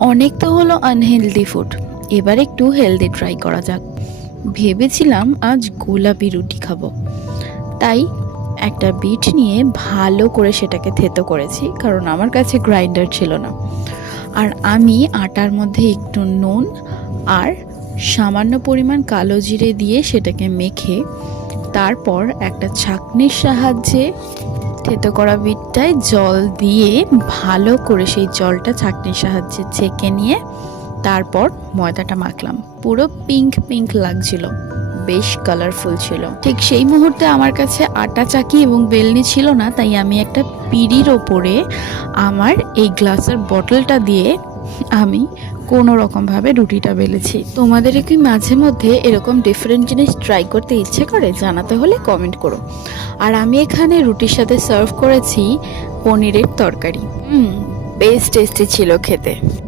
অনেক তো হলো আনহেলদি ফুড, এবার একটু হেলদি ট্রাই করা যাক। ভেবেছিলাম আজ গোলাপি রুটি খাবো, তাই একটা বিট নিয়ে ভালো করে সেটাকে থেতো করেছি, কারণ আমার কাছে গ্রাইন্ডার ছিল না। আর আমি আটার মধ্যে একটু নুন আর সামান্য পরিমাণ কালো জিরে দিয়ে সেটাকে মেখে তারপর একটা ছাঁকনির সাহায্যে থেতো করা বিটটায় জল দিয়ে ভালো করে সেই জলটা ছাঁকনির সাহায্যে ছেঁকে নিয়ে তারপর ময়দাটা মাখলাম। পুরো পিঙ্ক পিঙ্ক লাগছিল, বেশ কালারফুল ছিল। ঠিক সেই মুহূর্তে আমার কাছে আটা চাকি এবং বেলনি ছিল না, তাই আমি একটা পিঁড়ির ওপরে আমার এই গ্লাসের বটলটা দিয়ে আমি কোনো রকমভাবে রুটিটা বেলেছি। তোমাদের কি মাঝে মধ্যে এরকম ডিফারেন্ট জিনিস ট্রাই করতে ইচ্ছে করে? জানাতে হলে কমেন্ট করো। আর আমি এখানে রুটির সাথে সার্ভ করেছি পনিরের তরকারি। বেশ টেস্টি ছিল খেতে।